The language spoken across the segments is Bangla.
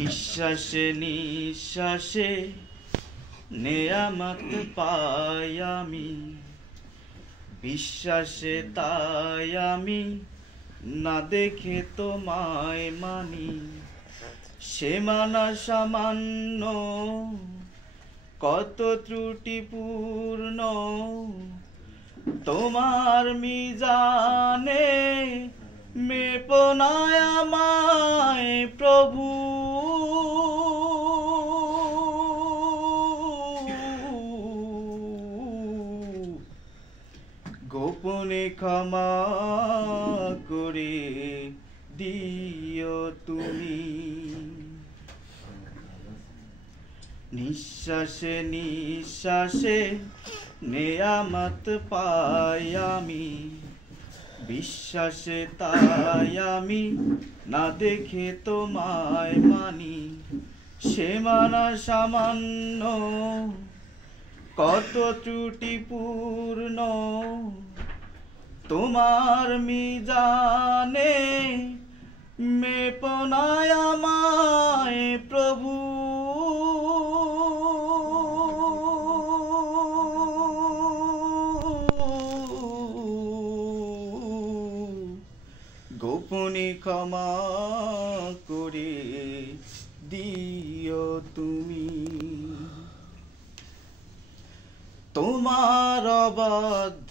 নিঃশ্বাসে নিঃশ্বাসে নেয়ামত পাই আমি, বিশ্বাসে তাই আমি না দেখে তোমায় মানি। সে মানা সামান্য, কত ত্রুটিপূর্ণ, তোমার মিজানে মেপো না আমায় প্রভু। গোপনে ক্ষমা করে দিও তুমি। নিঃশ্বাসে নিঃশ্বাসে নেয়ামত পাই আমি, বিশ্বাসে তাই আমি না দেখে তোমায় মানি। সে মানা সামান্য, কত ত্রুটিপূর্ণ, তোমার মিজানে মেপো না আমায় প্রভু। গোপনে ক্ষমা করে দিও তুমি। তোমার অবাধ্য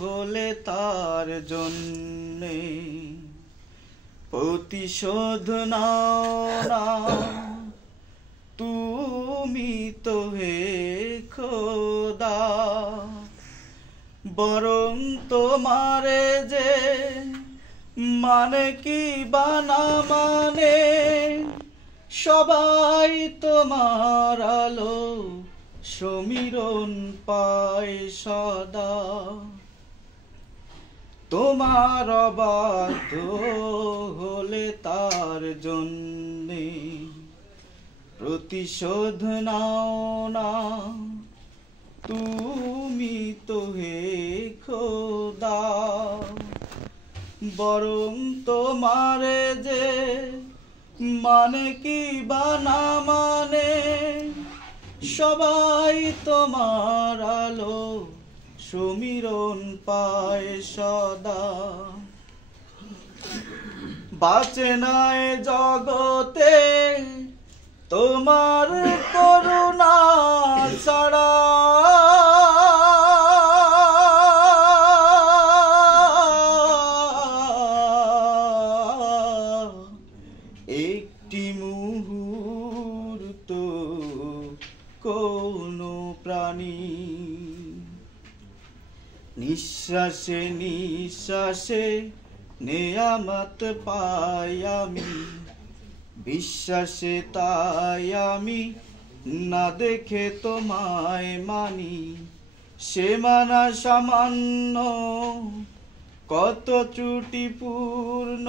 হলে তার জন্যে প্রতিশোধ নাও না তুমি তো হে খোদা। বরং তোমারে যে মানে কি বানা মানে, সবাই তোমার আলো সমীরণ পায় সদা। তোমার অবাধ্য হলে তার জন্যে প্রতিশোধ নাও না তুমি তো হে খোদা। বরং তোমারে যে মানে কি বানা মানে, সবাই তোমার আলো সমীরণ পায় সদা। বাঁচে নাই জগতে তোমার করুণা ছাড়া, একটি মুহূর্ত কোনো প্রাণী। নিঃশ্বাসে নিঃশ্বাসে নেয়ামত পাই আমি, বিশ্বাসে তাই আমি না দেখে তোমায় মানি। সে মানা সামান্য, কত ত্রুটিপূর্ণ,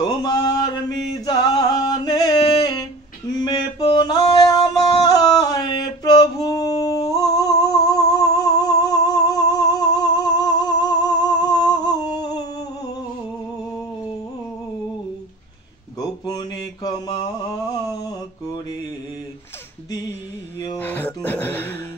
তোমার মিজানে মেপো না আমায় প্রভু। গোপনে ক্ষমা করে দিও তুমি।